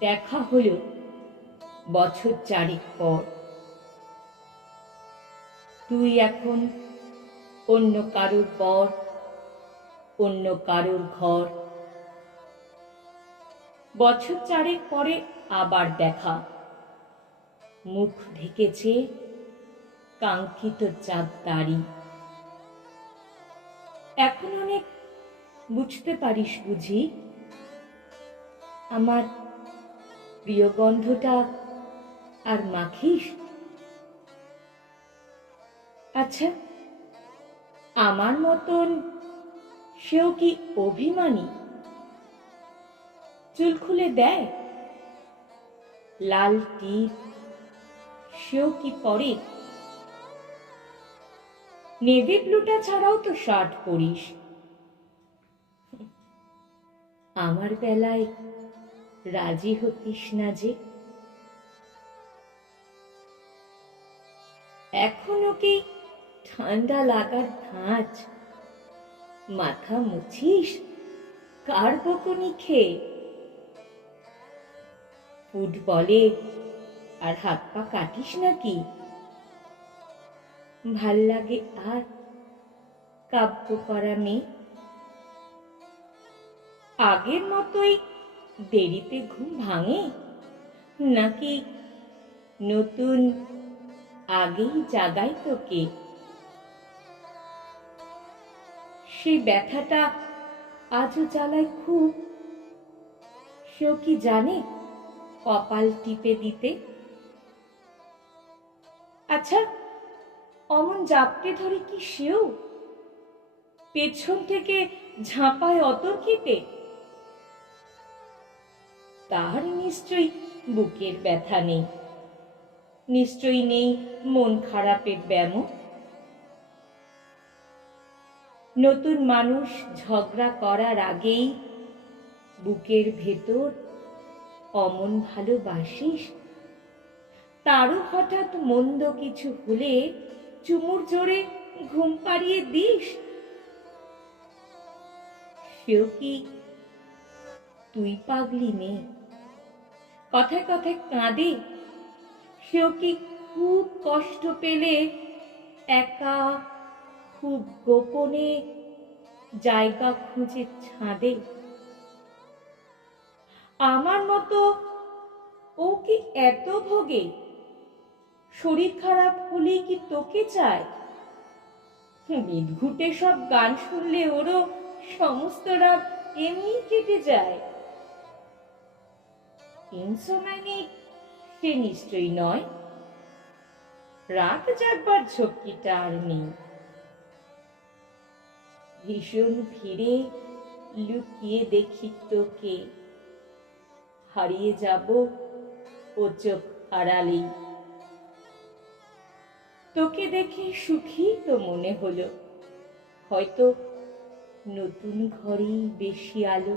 দেখা হলো বছর চারেক পর। তুই এখন অন্য কারোর পর অন্য কারোর ঘর। বছর চারেক পরে আবার দেখা। মুখ ঢেকেছে কাঙ্ক্ষিত চাঁদ দাড়ি এখন অনেক বুঝতে পারিস বুঝি? আমার প্রিয় গন্ধটা আর মাখিস? আচ্ছা আমার মতন সেও কি অভিমানী? চুল খুলে দেয়? লাল টিপ, সেও কি পরে? নেভি ব্লুটা ছাড়াও তো শার্ট পরিস। আমার বেলায় রাজি হতিস না যে? এখনও কি ঠান্ডা লাগার ধাঁচ মাথা মুছিস? কার বকুনি খেয়ে? ফুটবলে আর হাত পা কাটিস নাকি? ভালো লাগে আর কাব্য করা মেয়ে? আগের মতোই দেরিতে ঘুম ভাঙে? নাকি নতুন আগেই জাগাই তোকে? সেই ব্যথাটা আজও জ্বালায় খুব। সেও কি জানে কপাল টিপে দিতে? আচ্ছা অমন জাপটে ধরে কি সেও? পেছন থেকে ঝাঁপায় অতর্কিতে? তার নিশ্চয়ই বুকের ব্যথা নেই। নিশ্চয়ই নেই মন খারাপের ব্যামো নতুন মানুষ ঝগড়া করার আগেই বুকের ভেতর অমন ভালোবাসিস? তারও হঠাৎ মন্দ কিছু হলে চুমুর জোরে ঘুম পাড়িয়ে দিস? সেও কি তুই পাগলি মেয়ে? কথায় কথায় কাঁদে। সেও কি খুব কষ্ট পেলে একা, খুব গোপনে জায়গা খুঁজে ছাদে। আমার মতো ও কি এত ভোগে? শরীর খারাপ হলে কি তোকে চায়? বিদঘুটে সব গান শুনলে ওরও সমস্ত রাত এমনি কেটে যায়। ইনসোম্যানিক সে নিশ্চয়ই নয়। রাত জাগবার ঝক্কিটা আর নেই। ভীষণ ভিড়ে লুকিয়ে দেখি তোকে। হারিয়ে যাব ও চোখ আড়ালেই। তোকে দেখে সুখী তো মনে হলো। হয়তো নতুন ঘরেই বেশি আলো।